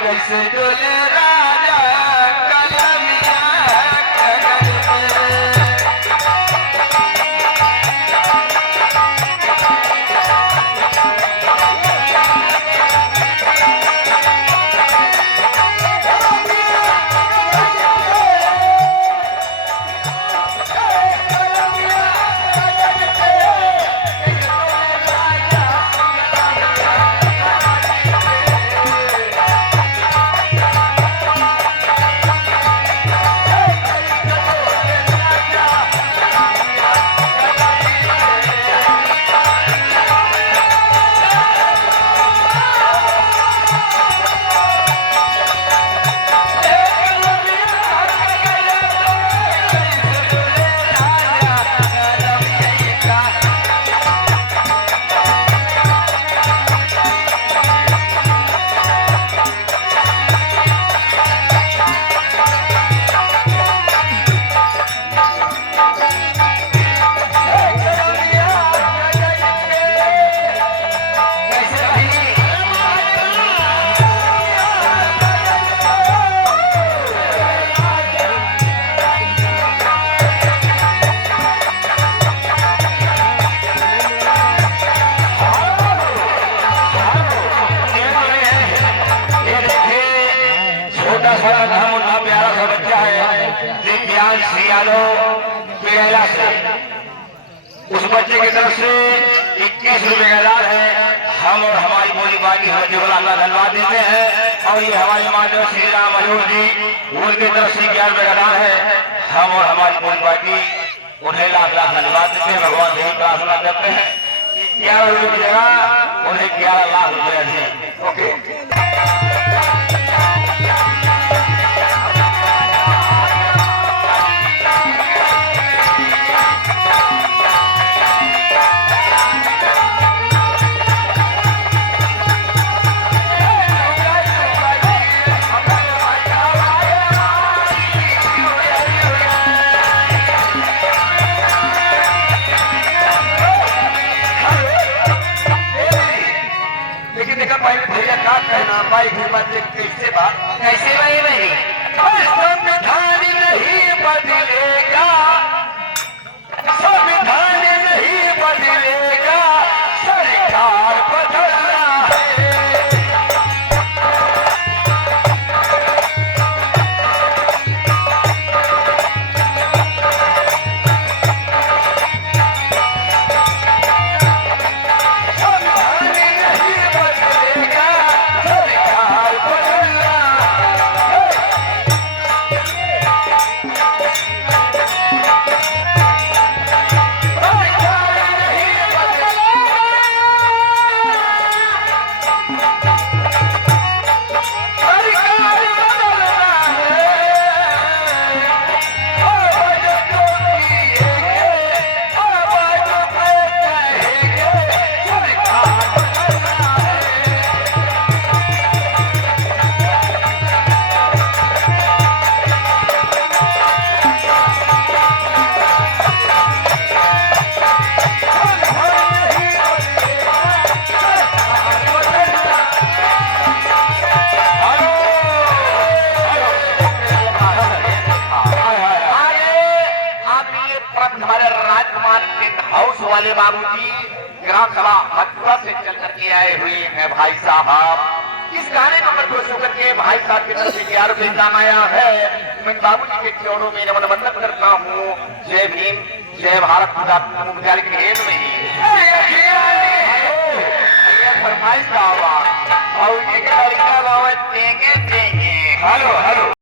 कैसे डोले राजा कलमिया कगर में। प्यारा सा बच्चा है दिव्यांश यादव केरला से। उस बच्चे की तरफ से 21 रुपए का दान है। हम और हमारी बोली बाकी हम केवल अल्लाह धन्यवाद देते हैं। और ये हमारे माधव श्री राम अजूर जी उनकी तरफ से 11 रुपए का दान है। हम और हमारी बोली बाकी उन्हें लाख लाख धन्यवाद देते हैं। भगवान से प्रार्थना करते हैं 11 रुपए की जगह उन्हें 11 लाख रुपए दें। ओके भाई कैसे बात कैसे भाई भाई संविधान नहीं बदलेगा, संविधान नहीं बदलेगा, सरकार बदलना है। हमारे राजकुमार टेंट हाउस वाले बाबूजी ग्राम सभा मथुरा से चल करके आए हुए हैं भाई साहब। इस गाने नंबर को सुन करके भाई साहब की तरफ से 11 रुपए दान आया है। मैं बाबूजी के चरणों में नमन वंदन करता हूँ। जय भीम, जय भारत, विद्यालय के खेल में ही फरमाइश का आवाज और देंगे देंगे। Hello hello.